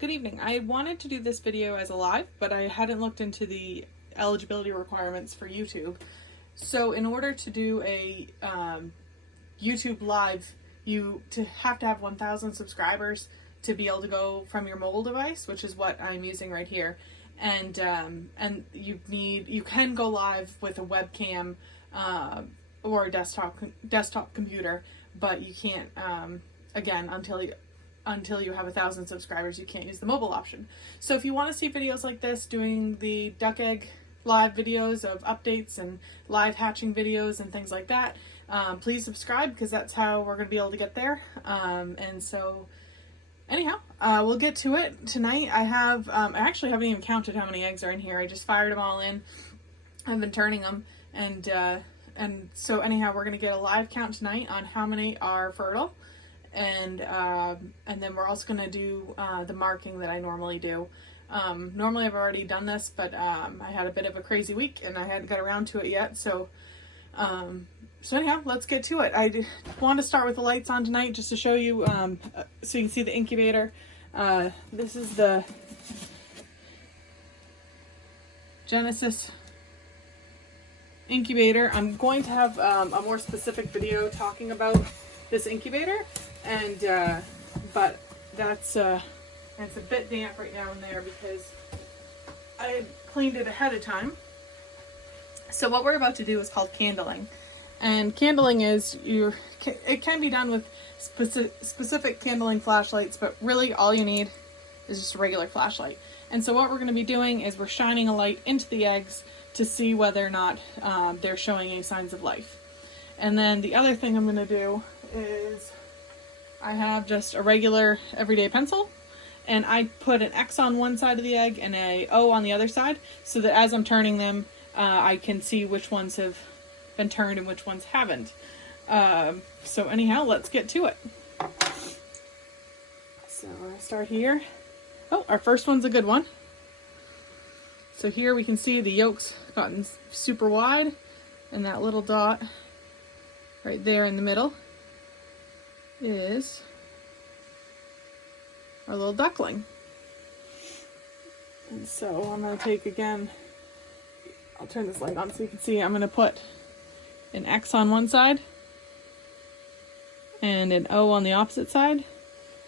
Good evening. I wanted to do this video as a live, but I hadn't looked into the eligibility requirements for YouTube. So in order to do a YouTube live, you have to have 1,000 subscribers to be able to go from your mobile device, which is what I'm using right here. And you can go live with a webcam or a desktop computer, but you can't again until you have 1,000 subscribers, you can't use the mobile option. So if you want to see videos like this, doing the duck egg live videos of updates and live hatching videos and things like that, please subscribe, because that's how we're going to be able to get there. And so anyhow, we'll get to it tonight. I actually haven't even counted how many eggs are in here. I just fired them all in. I've been turning them, and so anyhow, we're going to get a live count tonight on how many are fertile. And then we're also going to do the marking that I normally do. Normally I've already done this, but I had a bit of a crazy week and I hadn't got around to it yet. So anyhow, let's get to it. I want to start with the lights on tonight just to show you, so you can see the incubator. This is the Genesis incubator. I'm going to have a more specific video talking about this incubator, and but that's it's a bit damp right now in there because I cleaned it ahead of time. So what we're about to do is called candling, and candling is it can be done with specific candling flashlights, but really all you need is just a regular flashlight. And so what we're going to be doing is we're shining a light into the eggs to see whether or not they're showing any signs of life. And then the other thing I'm going to do is I have just a regular everyday pencil, and I put an X on one side of the egg and a O on the other side, so that as I'm turning them, I can see which ones have been turned and which ones haven't. So anyhow, let's get to it. So I start here. Oh, our first one's a good one. So here we can see the yolk's gotten super wide, and that little dot right there in the middle is our little duckling. And so I'm going to take, again, I'll turn this light on so you can see, I'm going to put an X on one side and an O on the opposite side.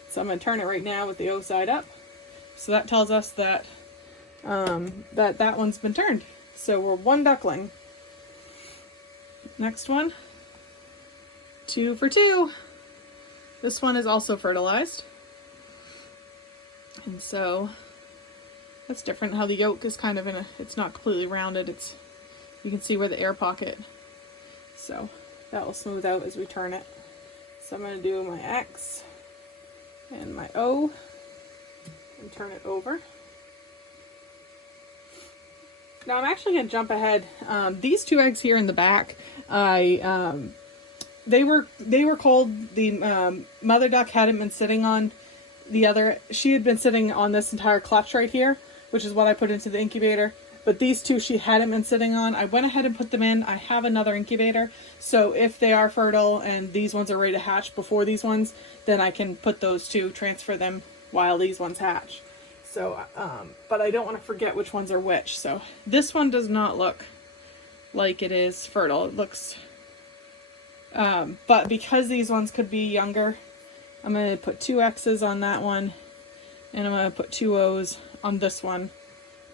So I'm going to turn it right now with the O side up. So that tells us that that one's been turned. So we're one duckling. Next one, 2 for 2. This one is also fertilized. And so that's different how the yolk is kind of it's not completely rounded. You can see where the air pocket. So that will smooth out as we turn it. So I'm going to do my X and my O and turn it over. Now I'm actually going to jump ahead. These 2 eggs here in the back, they were cold. The mother duck hadn't been sitting on she had been sitting on this entire clutch right here, which is what I put into the incubator. But these 2 she hadn't been sitting on. I went ahead and put them in. I have another incubator, so if they are fertile and these ones are ready to hatch before these ones, then I can put those 2, transfer them while these ones hatch. So, but I don't want to forget which ones are which. So this one does not look like it is fertile. It looks, but because these ones could be younger, I'm going to put 2 X's on that one, and I'm going to put 2 O's on this one,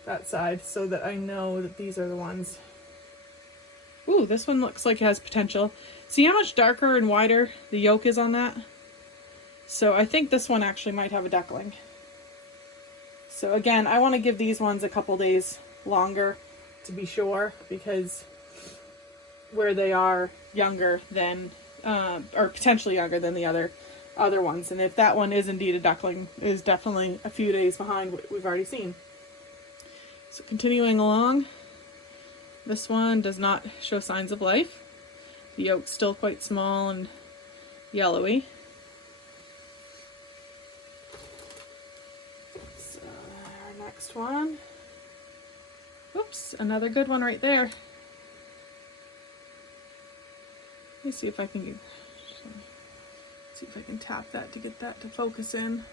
that side, so that I know that these are the ones. Ooh, this one looks like it has potential. See how much darker and wider the yolk is on that? So I think this one actually might have a duckling. So again, I want to give these ones a couple days longer to be sure, because where they are younger than, or potentially younger than the other ones. And if that one is indeed a duckling, it is definitely a few days behind what we've already seen. So continuing along, this one does not show signs of life. The yolk's still quite small and yellowy. So our next one. Oops, another good one right there. Let me see if I can tap that to get that to focus in.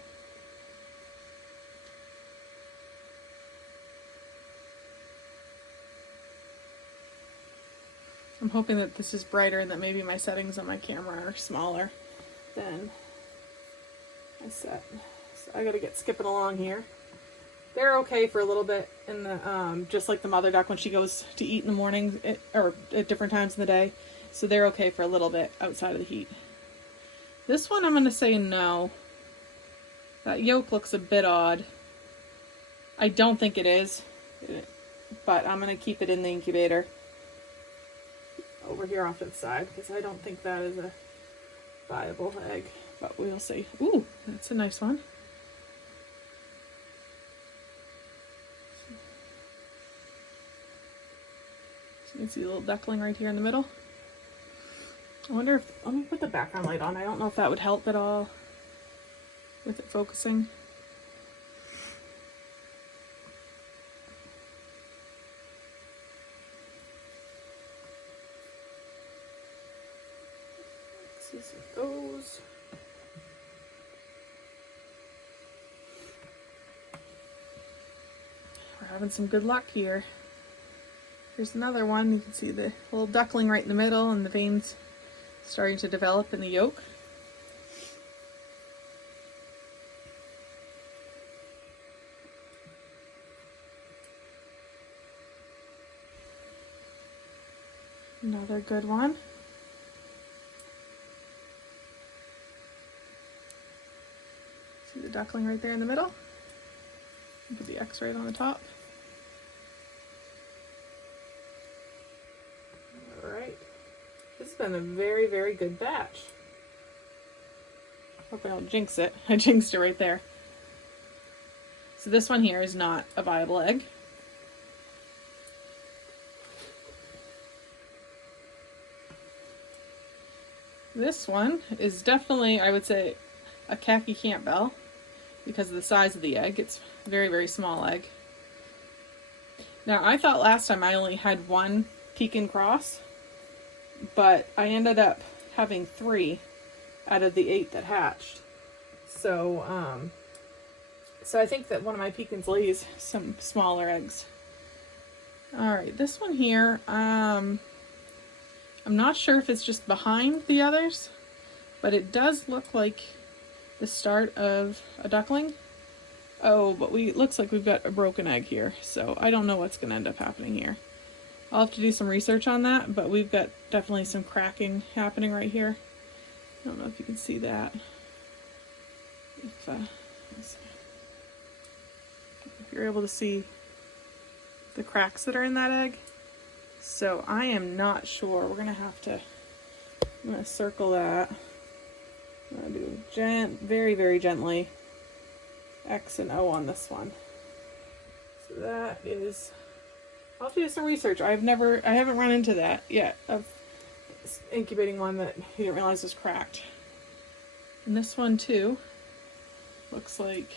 I'm hoping that this is brighter and that maybe my settings on my camera are smaller than I set. So I gotta get skipping along here. They're okay for a little bit in the, just like the mother duck when she goes to eat in the morning or at different times in the day. So they're okay for a little bit outside of the heat. This one I'm gonna say no. That yolk looks a bit odd. I don't think it is, but I'm gonna keep it in the incubator over here off to the side because I don't think that is a viable egg, but we'll see. Ooh, that's a nice one. So you can see a little duckling right here in the middle. I wonder if, let me put the background light on. I don't know if that would help at all with it focusing. See as it goes. We're having some good luck here. Here's another one. You can see the little duckling right in the middle and the veins starting to develop in the yolk. Another good one. See the duckling right there in the middle? Put the X right on the top. Alright. This has been a very, very good batch. Hope I don't jinx it. I jinxed it right there. So this one here is not a viable egg. This one is definitely, I would say, a khaki Campbell because of the size of the egg. It's a very, very small egg. Now, I thought last time I only had one pekin cross, but I ended up having 3 out of the 8 that hatched. So, so I think that one of my pekins lays some smaller eggs. All right, this one here, I'm not sure if it's just behind the others, but it does look like the start of a duckling. Oh, but it looks like we've got a broken egg here, so I don't know what's going to end up happening here. I'll have to do some research on that, but we've got definitely some cracking happening right here. I don't know if you can see that. If you're able to see the cracks that are in that egg. So I am not sure. We're going to have to, I'm going to circle that. I'm going to do very, very gently X and O on this one. So that is, I'll have to do some research. I haven't run into that yet of incubating one that he didn't realize was cracked. And this one too looks like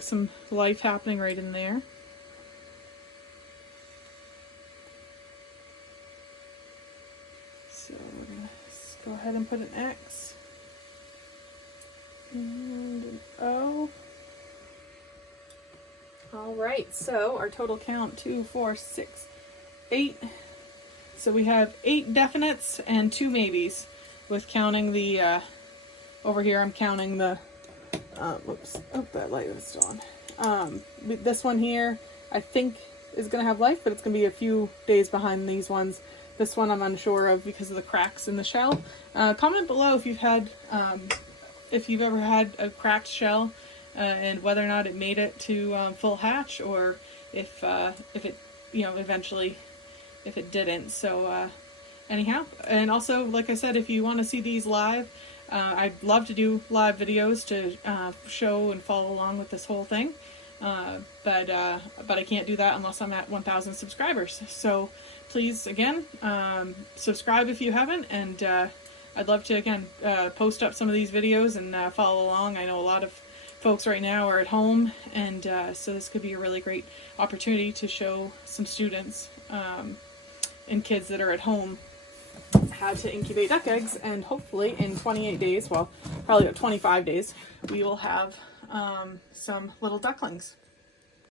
some life happening right in there. So we're gonna go ahead and put an X and an O. All right, so our total count, 2, 4, 6, 8. So we have 8 definites and 2 maybes, with counting the, over here I'm counting the, whoops, oh, that light is still on. This one here, I think is gonna have life, but it's gonna be a few days behind these ones. This one I'm unsure of because of the cracks in the shell. Comment below if you've had, if you've ever had a cracked shell, and whether or not it made it to full hatch, or if it, you know, eventually, if it didn't. So anyhow, and also, like I said, if you want to see these live, I'd love to do live videos to show and follow along with this whole thing. But I can't do that unless I'm at 1,000 subscribers. So please, again, subscribe if you haven't, and I'd love to, again, post up some of these videos and follow along. I know a lot of folks right now are at home, and so this could be a really great opportunity to show some students and kids that are at home how to incubate duck eggs, and hopefully in 28 days, well, probably about 25 days, we will have some little ducklings.